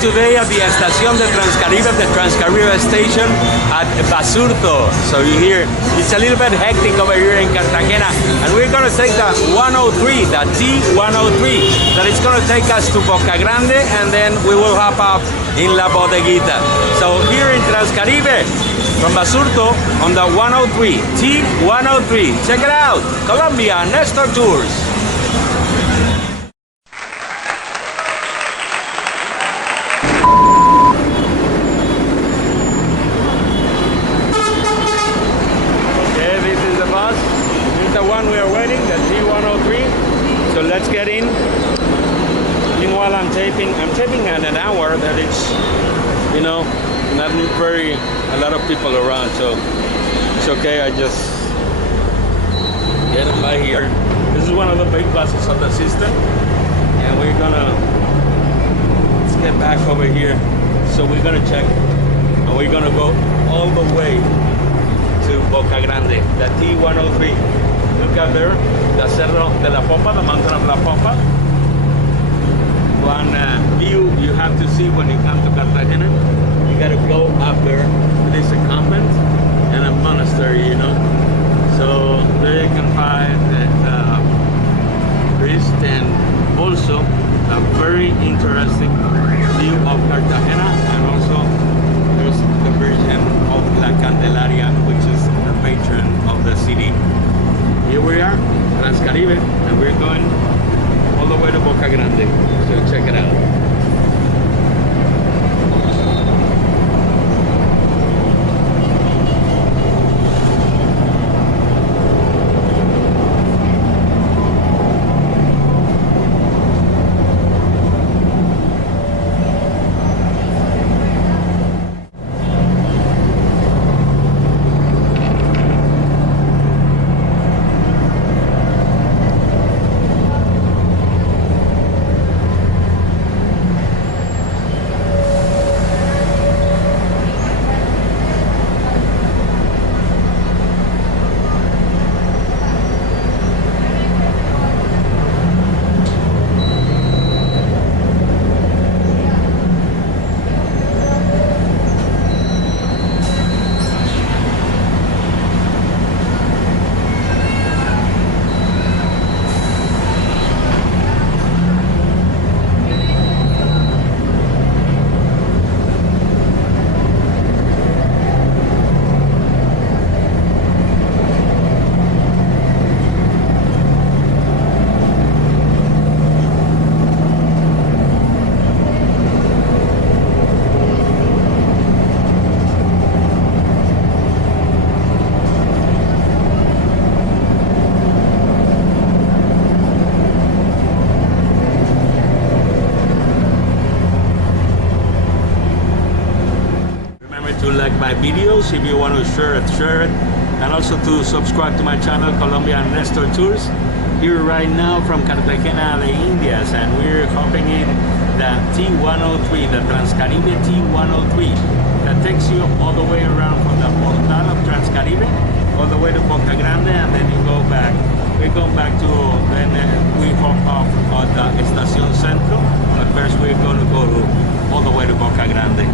today at the Estación de Transcaribe, the Transcaribe station at Bazurto. So you hear it's a little bit hectic over here in Cartagena, and we're gonna take the 103, the T-103, that is gonna take us to Bocagrande, and then we will hop up in La Bodeguita. So here in Transcaribe, from Bazurto on the 103, T-103. Check it out, Colombia Nestor Tours. We are waiting, the T-103, so let's get in. Meanwhile, I'm taping at an hour that it's, you know, not very, a lot of people around, so it's okay, I just get it by here. This is one of the big buses of the system, and we're gonna, let's get back over here. So we're gonna check, and we're gonna go all the way to Bocagrande, the T-103. Look out there, the Cerro de la Pompa, the mountain of La Pompa. One view you have to see when you come to Cartagena. You gotta go up there. There's a convent and a monastery, you know. So there you can find the priest, and also a very interesting view of Cartagena, and also there's the Virgin of La Candelaria, which is the patron of the city. Here we are, Transcaribe, and we're going all the way to Bocagrande, so check it out. Like my videos, if you want to share it, and also to subscribe to my channel, Colombian Nestor Tours. Here right now from Cartagena de Indias, and we're hopping in the T-103, the Transcaribe T-103, that takes you all the way around from the portal of Transcaribe all the way to Bocagrande, and then you go back. We go back to, then we hop off at the Estación Centro, but first we're going to go all the way to Bocagrande.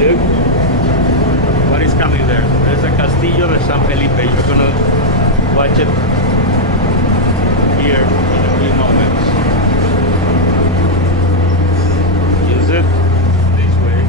Look what is coming there. There's a Castillo de San Felipe. You're gonna watch it here in a few moments. Use it this way.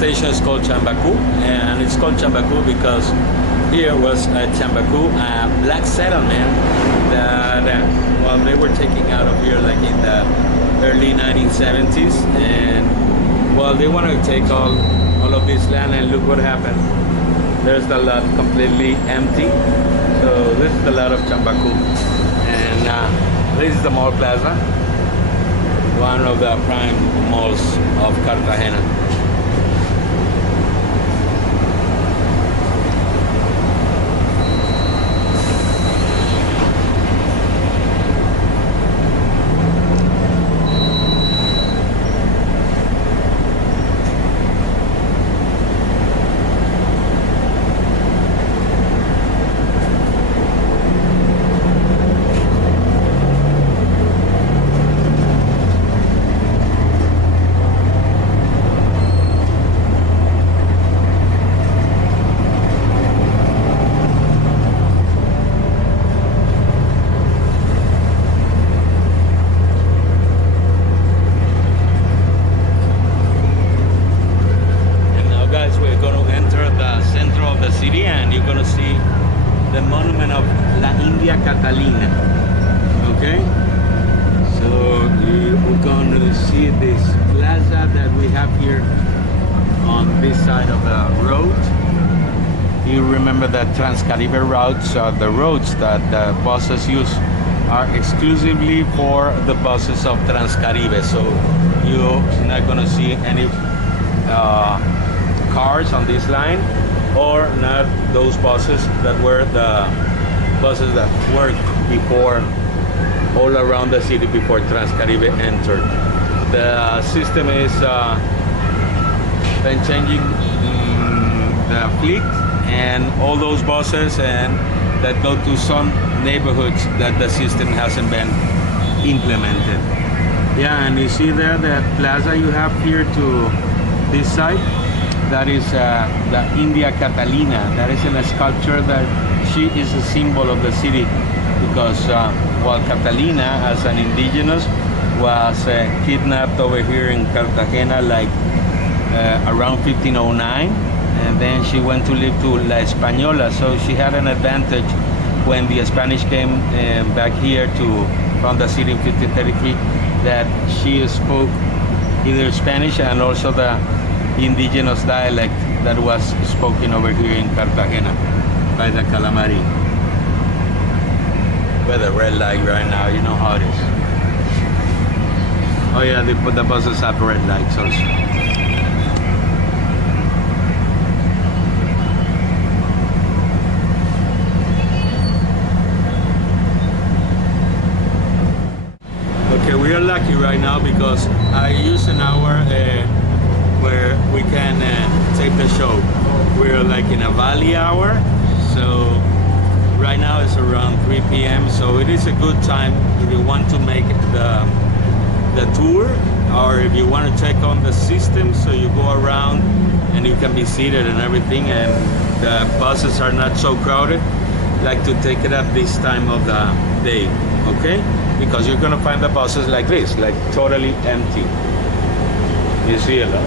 station is called Chambacu, and it's called Chambacu because here was Chambacu, a black settlement that, well, they were taking out of here like in the early 1970s, and well, they wanted to take all of this land, and look what happened. There's the lot completely empty. So this is the lot of Chambacu, and this is the mall plaza, one of the prime malls of Cartagena. Transcaribe routes are the roads that the buses use are exclusively for the buses of Transcaribe. So you're not going to see any cars on this line, or not those buses that were the buses that worked before all around the city before Transcaribe entered. The system is been changing the fleet, and all those buses and that go to some neighborhoods that the system hasn't been implemented. Yeah, and you see there that plaza you have here to this side, that is the India Catalina. That is in a sculpture that she is a symbol of the city, because while Catalina as an indigenous was kidnapped over here in Cartagena like around 1509, and then she went to live to La Española, so she had an advantage when the Spanish came back here to from the city in 1533, that she spoke either Spanish and also the indigenous dialect that was spoken over here in Cartagena by the Calamari. With a red light right now, you know how it is. Oh yeah, they put the buses have red lights also. We are lucky right now because I use an hour where we can tape the show. We're like in a valley hour, so right now it's around 3 p.m. so it is a good time if you want to make the tour, or if you want to check on the system, so you go around and you can be seated and everything, and the buses are not so crowded. Like to take it at this time of the day, okay? Because you're gonna find the buses like this, like totally empty. You see it, huh?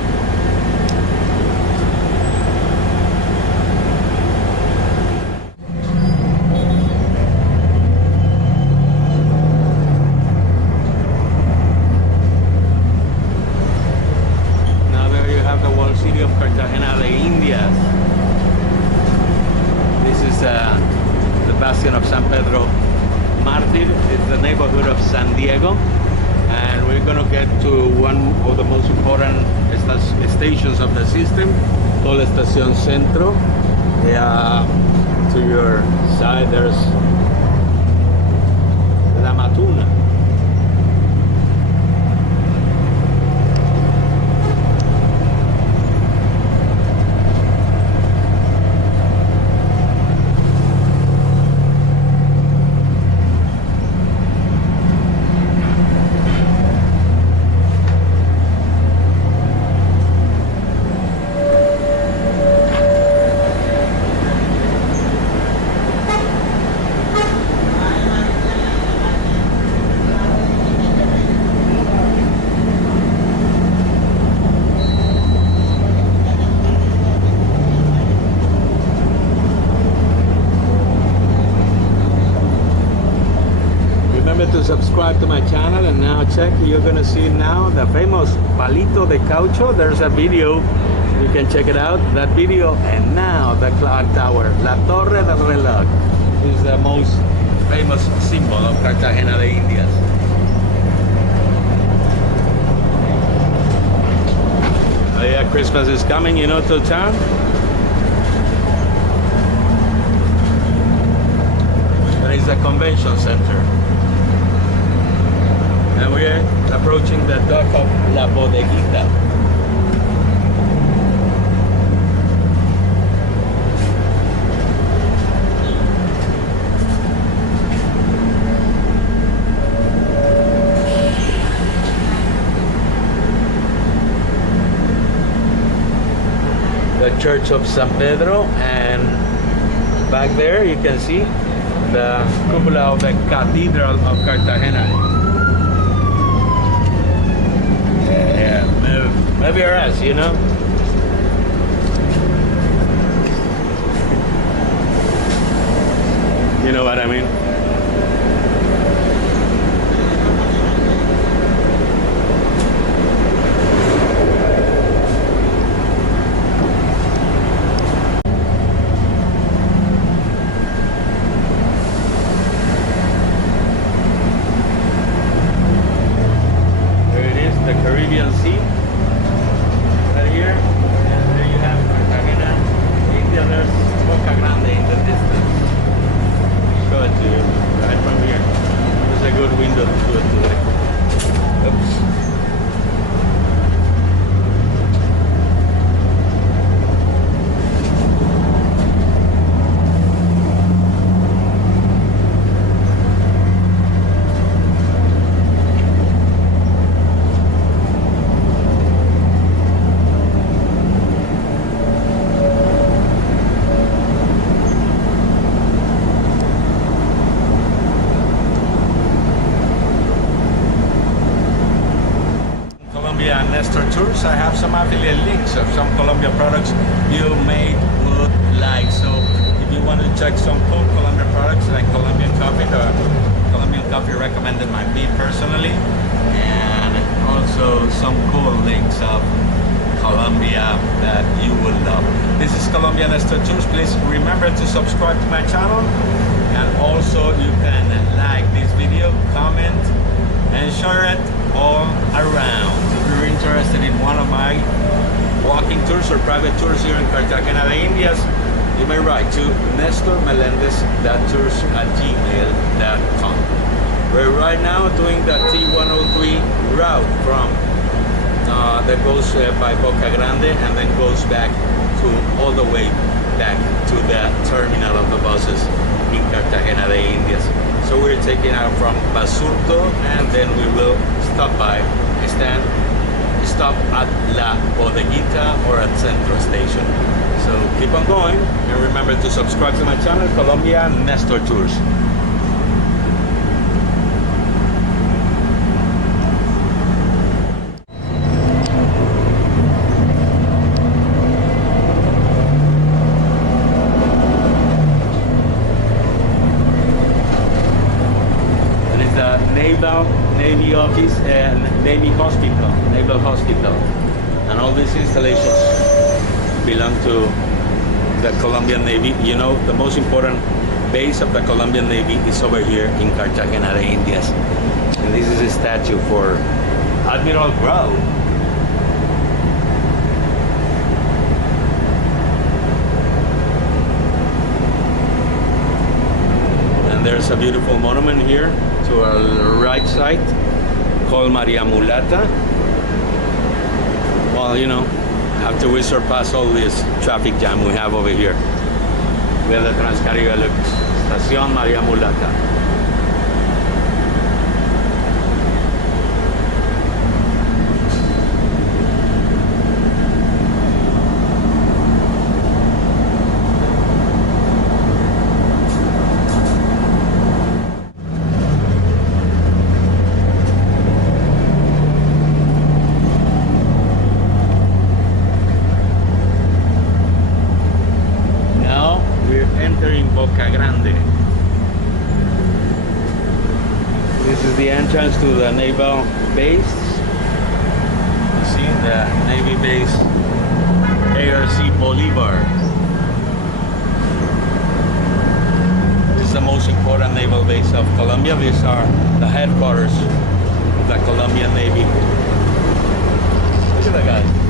Now there you have the walled city of Cartagena de Indias. This is the bastion of San Pedro Martir. It's the neighborhood of San Diego, and we're going to get to one of the most important stations of the system, called Estación Centro. To your side there's La Matuna. subscribe to my channel, and now check, you're gonna see now the famous palito de caucho. There's a video, you can check it out, that video. And now the clock tower, La Torre del Reloj, is the most famous symbol of Cartagena de Indias. Oh yeah, Christmas is coming, you know, to town. There is the convention center. And we are approaching the dock of La Bodeguita. The Church of San Pedro, and back there you can see the cupola of the Cathedral of Cartagena. Yeah, maybe or else, you know. You know what I mean? Tours. I have some affiliate links of some Colombian products you may would like. So if you want to check some cool Colombian products like Colombian coffee, the Colombian coffee recommended by me personally, and also some cool links of Colombia that you will love. This is Colombian Tours. Please remember to subscribe to my channel, and also you can like this video, comment, and share it all around. If you're interested in one of my walking tours or private tours here in Cartagena de Indias, you may write to nestormelendez.tours@gmail.com. We're right now doing the T-103 route from that goes by Bocagrande and then goes back to all the way back to the terminal of the buses in Cartagena de Indias. So we're taking out from Bazurto, and then we will stop at La Bodeguita or at Centro station. So keep on going, and remember to subscribe to my channel, Colombian Nestor Tours. Navy office and Navy hospital, Naval Hospital, and all these installations belong to the Colombian Navy. You know, the most important base of the Colombian Navy is over here in Cartagena de Indias, and this is a statue for Admiral Grau. And there's a beautiful monument here to our right side called Maria Mulata. Well, you know, after we surpass all this traffic jam we have over here, we have the Transcaribe Estación Maria Mulata. This is the entrance to the naval base. You see the Navy base ARC Bolivar. This is the most important naval base of Colombia. These are the headquarters of the Colombian Navy. Look at that guy.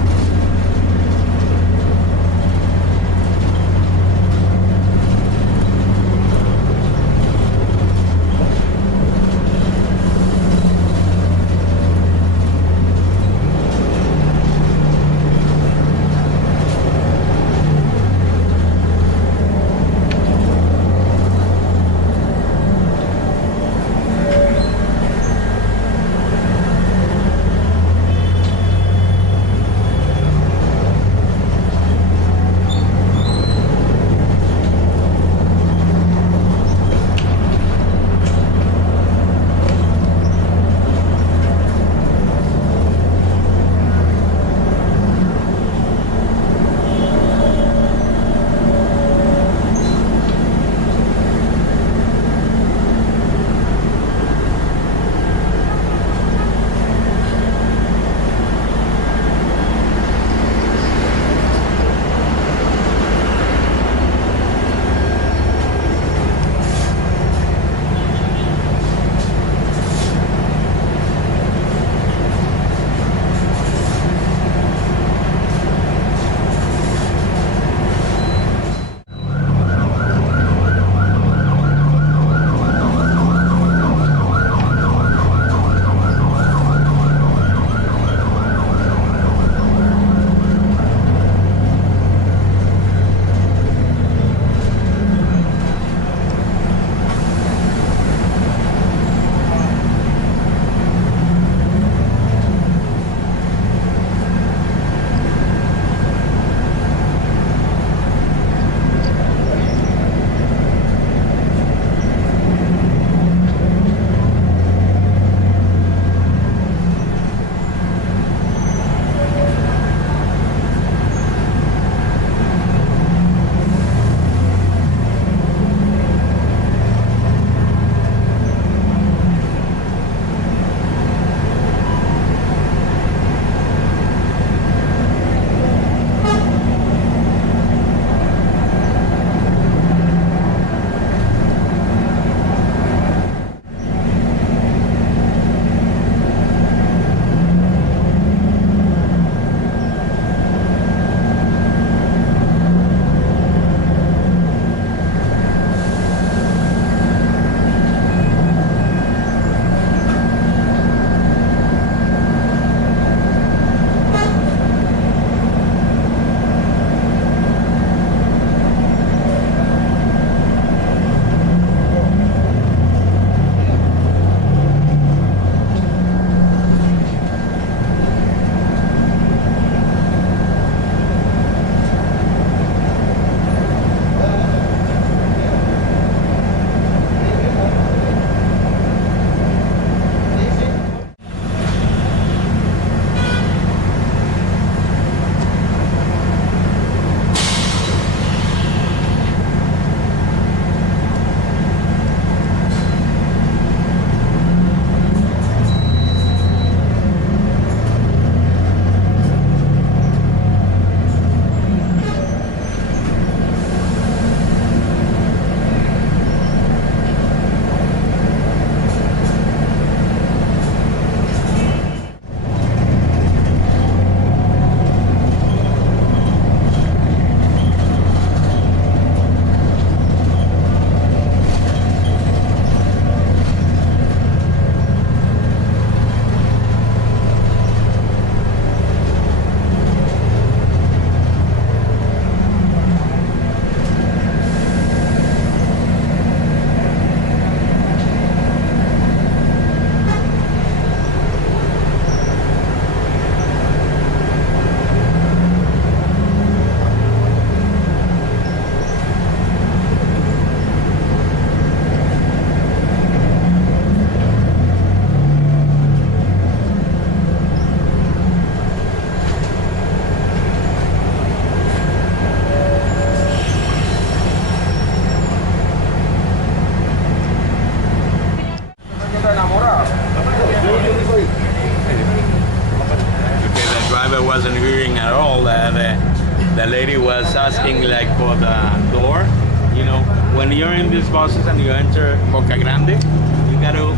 brother wasn't hearing at all. The lady was asking like for the door. You know, when you're in these buses and you enter Bocagrande, you gotta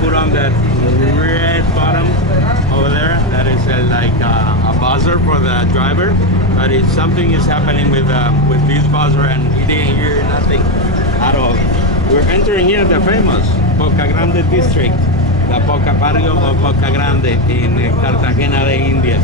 put on that red bottom over there. That is like a buzzer for the driver. But if something is happening with this buzzer and he didn't hear nothing at all. We're entering here the famous Bocagrande district, the Boca barrio of Bocagrande in Cartagena de Indias.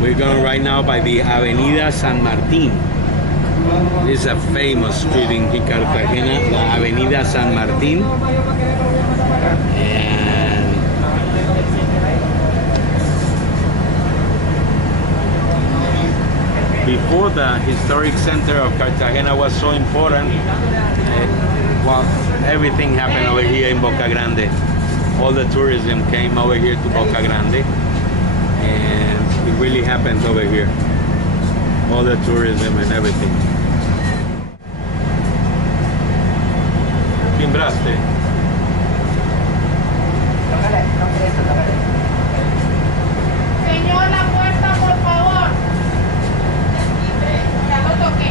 We're going right now by the Avenida San Martin. This is a famous street in Cartagena, the Avenida San Martin. And before the historic center of Cartagena was so important, well, everything happened over here in Bocagrande. All the tourism came over here to Bocagrande. And it really happens over here. All the tourism and everything. Timbraste. Señor, la puerta, por favor. Ya lo toqué.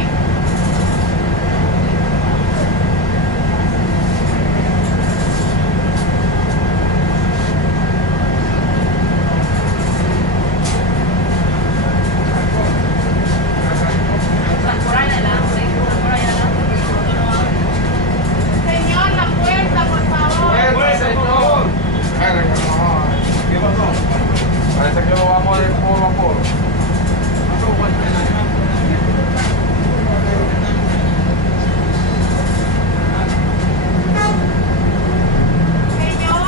Señor, la puerta, por favor. Parece que lo vamos a ir polo a polo. Señor.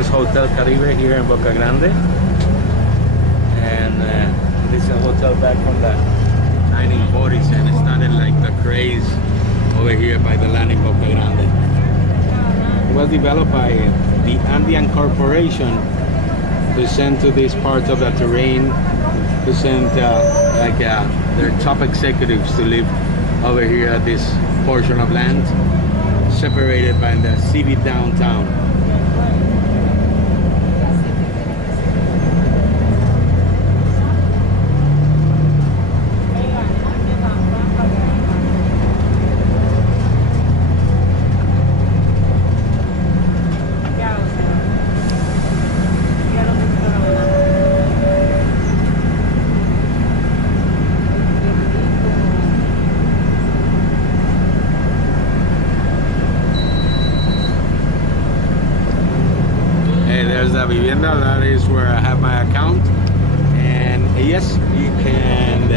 is Hotel Caribe here in Bocagrande. And this is a hotel back from the 1940s, and it started like the craze over here by the land in Bocagrande. It was developed by the Andean Corporation to send to this part of the terrain, to send their top executives to live over here at this portion of land, separated by the city downtown. There's the vivienda, that is where I have my account. And yes, you can,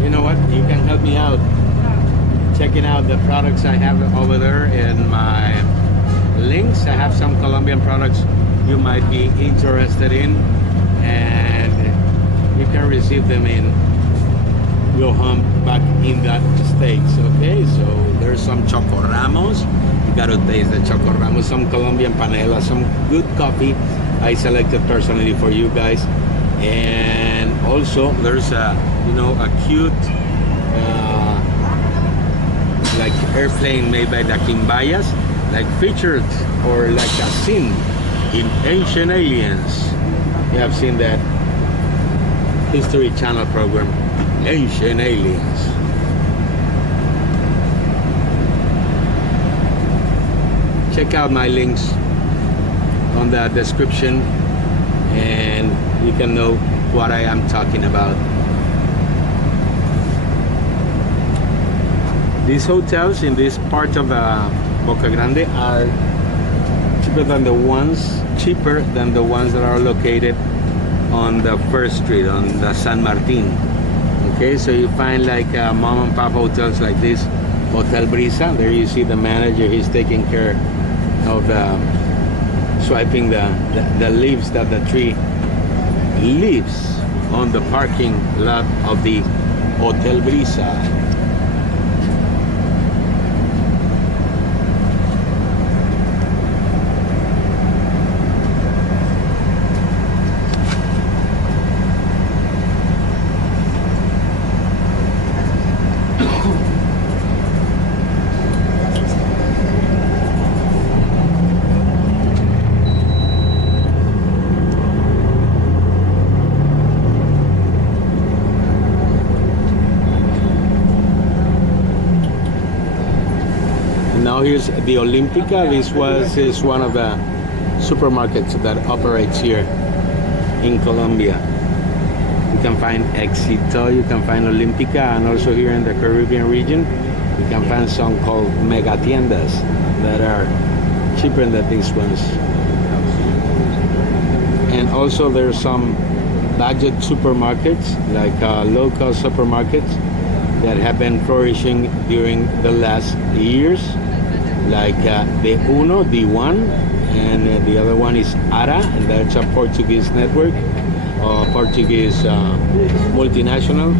you know what, you can help me out checking out the products I have over there in my links. I have some Colombian products you might be interested in, and you can receive them in your home back in the States. Okay, so there's some Choco Ramos. You gotta taste the Choco Ramos, some Colombian panela, some good coffee I selected personally for you guys. And also there's a, you know, a cute like airplane made by the Quimbayas, like featured or like a scene in Ancient Aliens. You have seen that History Channel program, Ancient Aliens. Check out my links on the description and you can know what I am talking about. These hotels in this part of Bocagrande are cheaper than the ones that are located on the first street, on the San Martin. Okay, so you find like mom and pop hotels like this, Hotel Brisa. There you see the manager, he's taking care of swiping the leaves that the tree leaves on the parking lot of the Hotel Brisa. Now here's the Olímpica. This is one of the supermarkets that operates here in Colombia. You can find Éxito, you can find Olímpica, and also here in the Caribbean region you can find some called mega tiendas that are cheaper than these ones. And also there's some budget supermarkets, like local supermarkets that have been flourishing during the last years, like the Uno, the One, and the other one is Ara, and that's a Portuguese network, Portuguese multinational.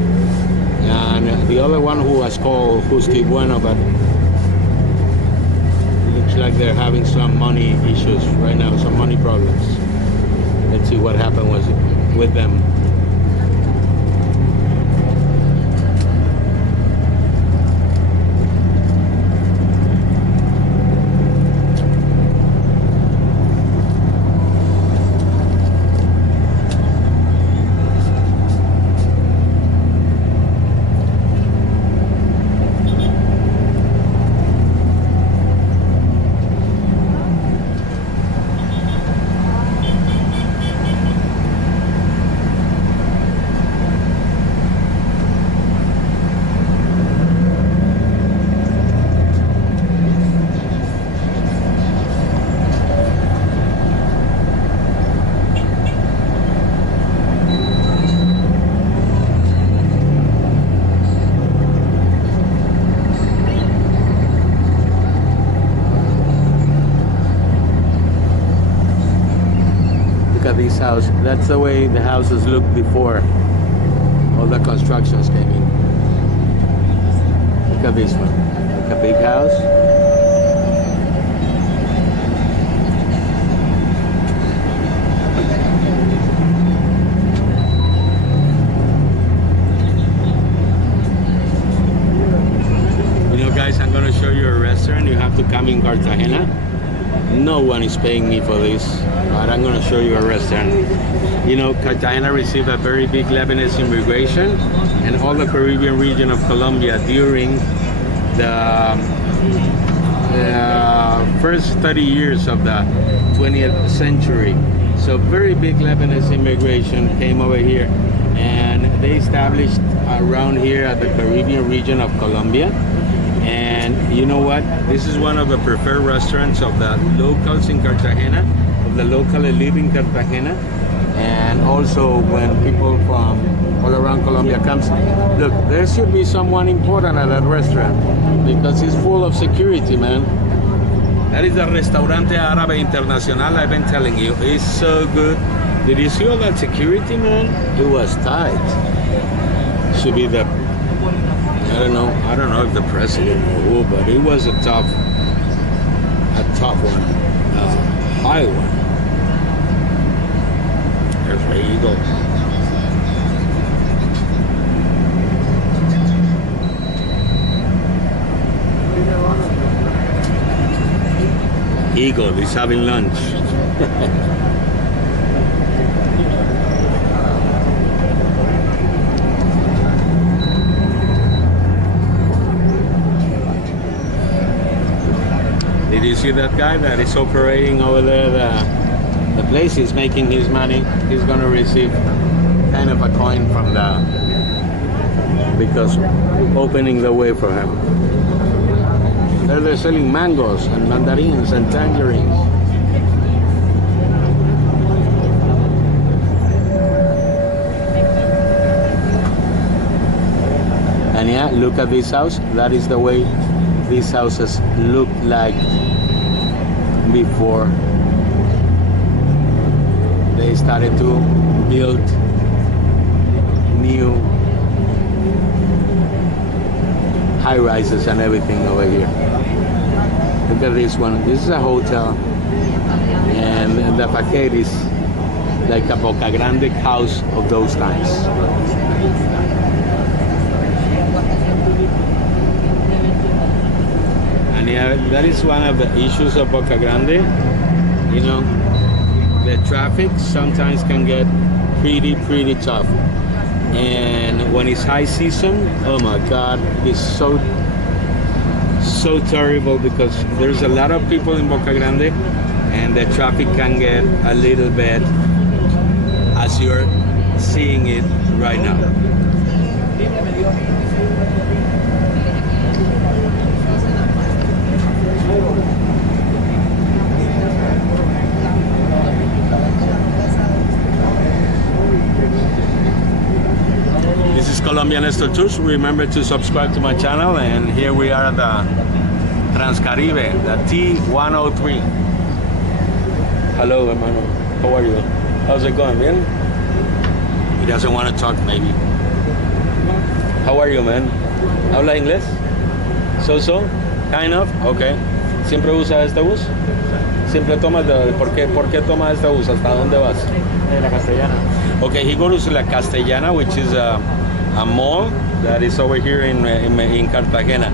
And the other one who was called Justi Bueno, but it looks like they're having some money issues right now, some money problems. Let's see what happened with them. this house. That's the way the houses looked before all the constructions came in. Look at this one. Like a big house. Guys, I'm gonna show you a restaurant. You have to come in Cartagena. No one is paying me for this, but I'm gonna show you a restaurant. You know, Cartagena received a very big Lebanese immigration and all the Caribbean region of Colombia during the first 30 years of the 20th century. So very big Lebanese immigration came over here, and they established around here at the Caribbean region of Colombia. And you know what? This is one of the preferred restaurants of the locals in Cartagena, of the local elite in Cartagena. And also when people from all around Colombia comes, look, there should be someone important at that restaurant because it's full of security, man. That is the Restaurante Árabe Internacional I've been telling you. It's so good. Did you see all that security, man? It was tight. Should be the I don't know if the president or who, but it was a tough one, high one. There's the eagle. Eagle is having lunch. Did you see that guy that is operating over there? The place is making his money. He's going to receive kind of a coin from the, because opening the way for him. There they're selling mangoes and mandarins and tangerines. And yeah, look at this house. That is the way these houses look like before they started to build new high-rises and everything over here. Look at this one. This is a hotel, and the facade is like a Bocagrande house of those times. And yeah, that is one of the issues of Bocagrande. You know, the traffic sometimes can get pretty tough. And when it's high season, oh my God, it's so terrible because there's a lot of people in Bocagrande and the traffic can get a little bit as you're seeing it right now. This is Colombian Tours. Remember to subscribe to my channel, and here we are at the Transcaribe, the T-103. Hello, hermano. How are you? How's it going, man? He doesn't want to talk, maybe. How are you, man? ¿Habla inglés? So? Kind of? Okay. ¿Siempre usa este bus? ¿Siempre tomas ¿Por qué tomas este bus? ¿Hasta dónde vas? La Castellana. Okay, he goes to La Castellana, which is a mall that is over here in Cartagena.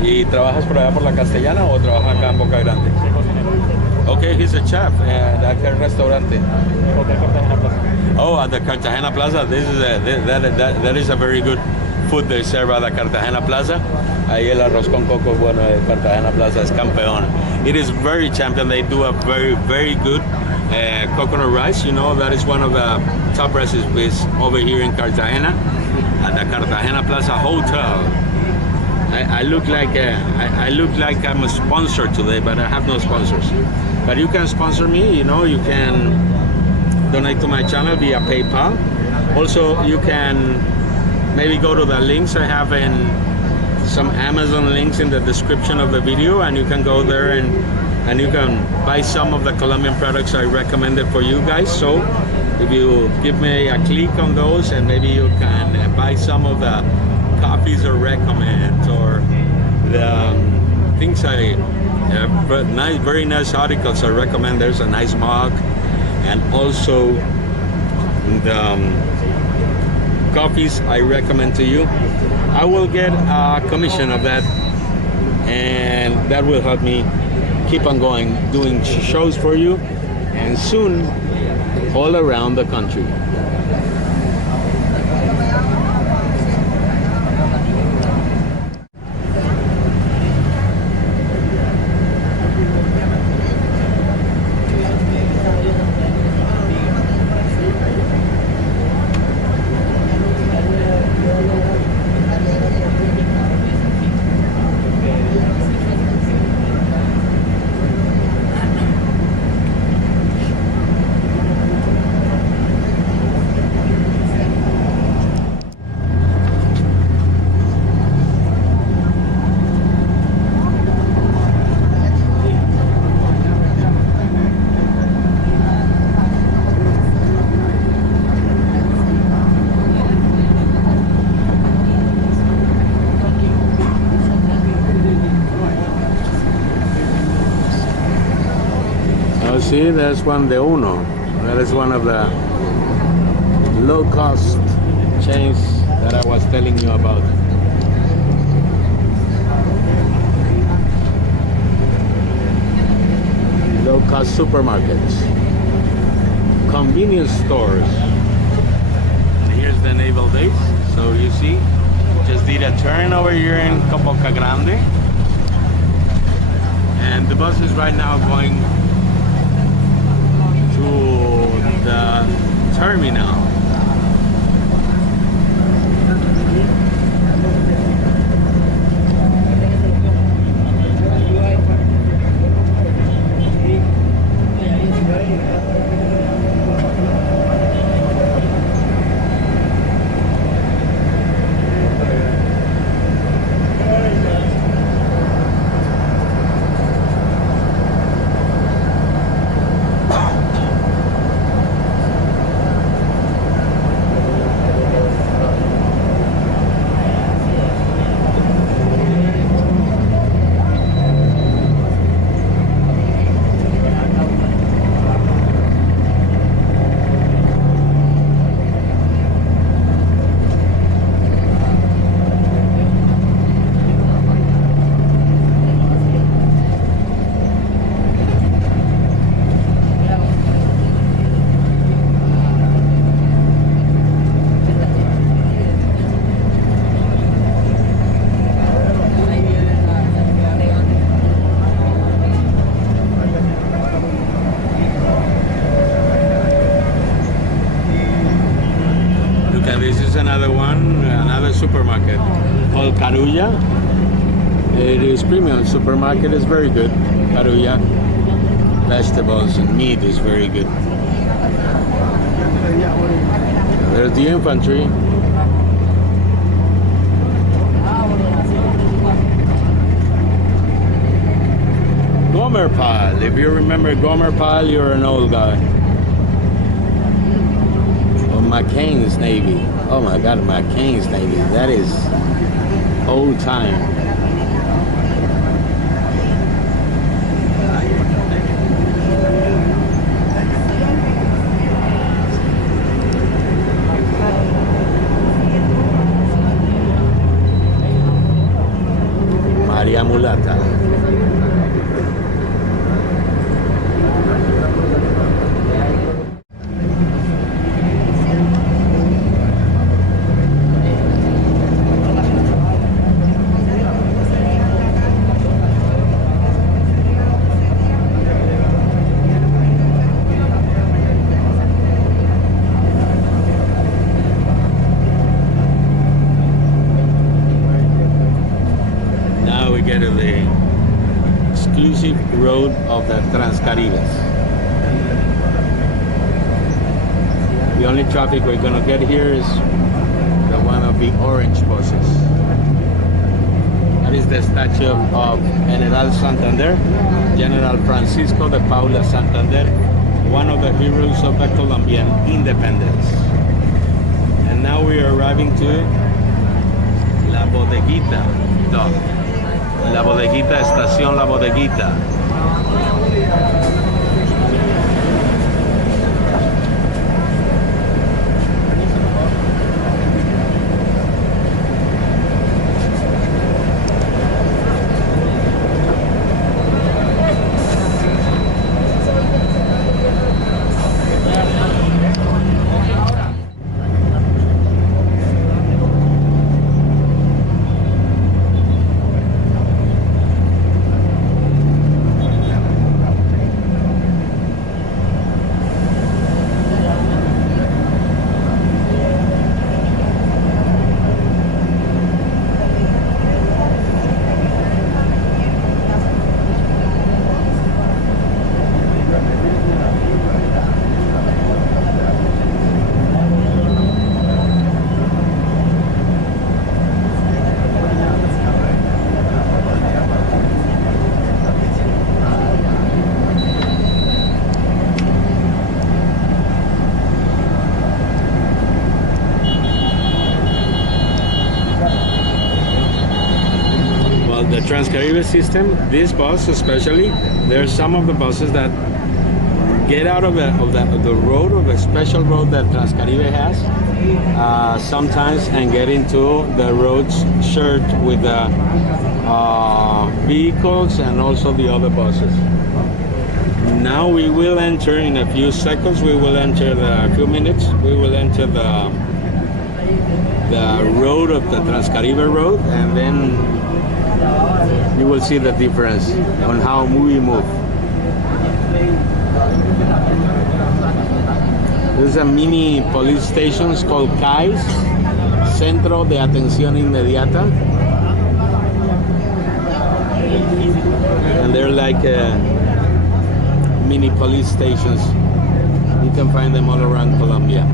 ¿Y trabajas por allá por La Castellana o trabajas acá en Bocagrande? Okay, he's a chef at aquel restaurante. Oh, at the Cartagena Plaza. This is that is a very good food they serve at the Cartagena Plaza. Ahí el arroz con coco bueno de Cartagena Plaza es campeón. It is very champion. They do a very good coconut rice. You know, that is one of the top recipes over here in Cartagena at the Cartagena Plaza Hotel. I look like I'm a sponsor today, but I have no sponsors. But you can sponsor me. You know, you can donate to my channel via PayPal. Also, you can maybe go to the links I have in some Amazon links in the description of the video, and you can go there and you can buy some of the Colombian products I recommended for you guys. So if you give me a click on those, and maybe you can buy some of the coffees or recommend, or the things very nice articles I recommend. There's a nice mug, and also the coffees I recommend to you. I will get a commission of that, and that will help me keep on going, doing shows for you, and soon all around the country. See, there's one, De Uno. That is one of the low-cost chains that I was telling you about. Low-cost supermarkets, convenience stores. And here's the naval base. So you see, just did a turn over here in Bocagrande, and the bus is right now going to the terminal. Another supermarket called Carulla. It is premium supermarket, is very good. Carulla. Vegetables and meat is very good. There's the infantry. Gomerpal. If you remember Gomerpal, you're an old guy. Or McCain's Navy. Oh my God, McCain's Navy. That is old time. Maria Mulata. To the exclusive road of the Transcaribe. The only traffic we're gonna get here is the one of the orange buses. That is the statue of General Santander, General Francisco de Paula Santander. one of the heroes of the Colombian independence. And now we are arriving to La Bodeguita dock. La Bodeguita, Estación La Bodeguita. The Transcaribe system, this bus especially, there are some of the buses that get out of the road, of the special road that Transcaribe has, sometimes, and get into the roads shared with the vehicles and also the other buses. Now we will enter in a few seconds, a few minutes, we will enter the road of the Transcaribe road, and then you will see the difference on how we move. There's a mini police station called CAIS, Centro de Atención Inmediata. And they're like mini police stations. You can find them all around Colombia.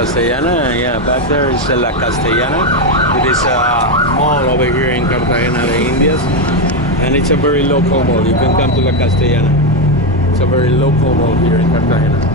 Castellana. Yeah, back there is La Castellana. It is a mall over here in Cartagena de Indias, and it's a very local mall. You can come to La Castellana. It's a very local mall here in Cartagena.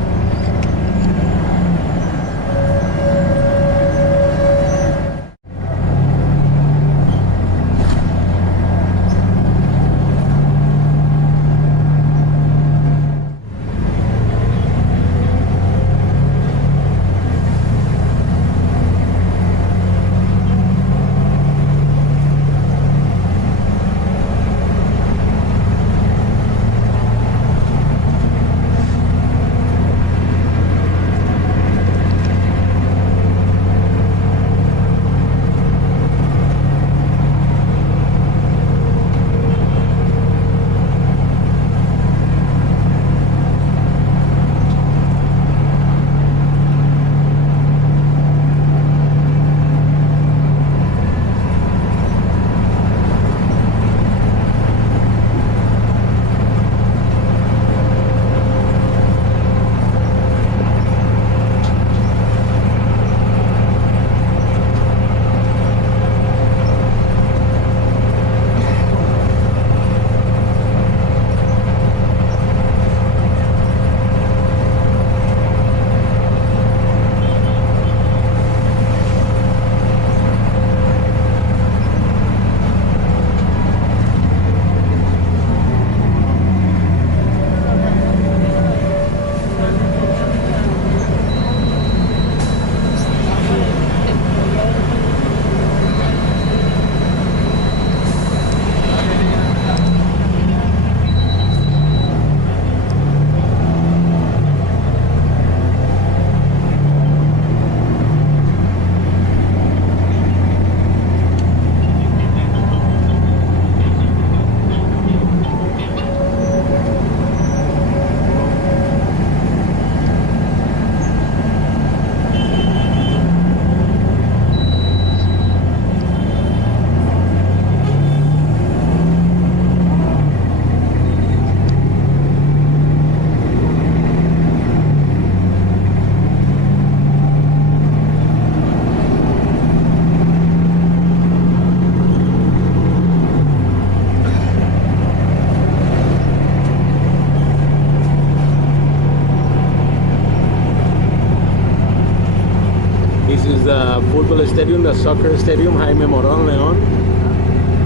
The football stadium, the soccer stadium, Jaime Morón León,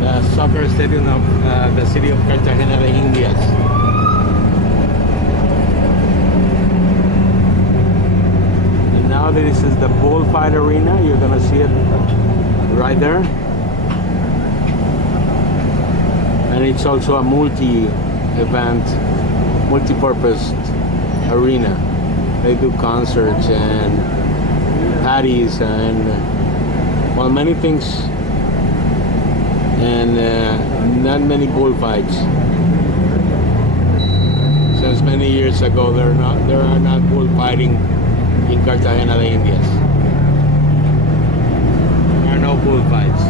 the soccer stadium of the city of Cartagena de Indias. And now this is the bullfight arena. You're gonna see it right there. And it's also a multi-event, multi-purpose arena. They do concerts and parties and well, many things, and not many bullfights. Since many years ago, there are not bullfighting in Cartagena de Indias. There are no bullfights.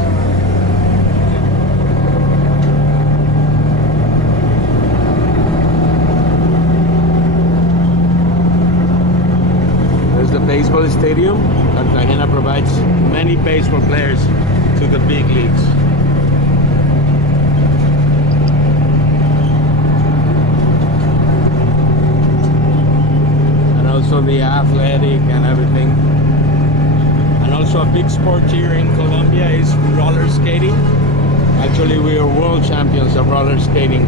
There's the baseball stadium. Cartagena provides many baseball players to the big leagues. And also the athletic and everything. And also a big sport here in Colombia is roller skating. Actually, we are world champions of roller skating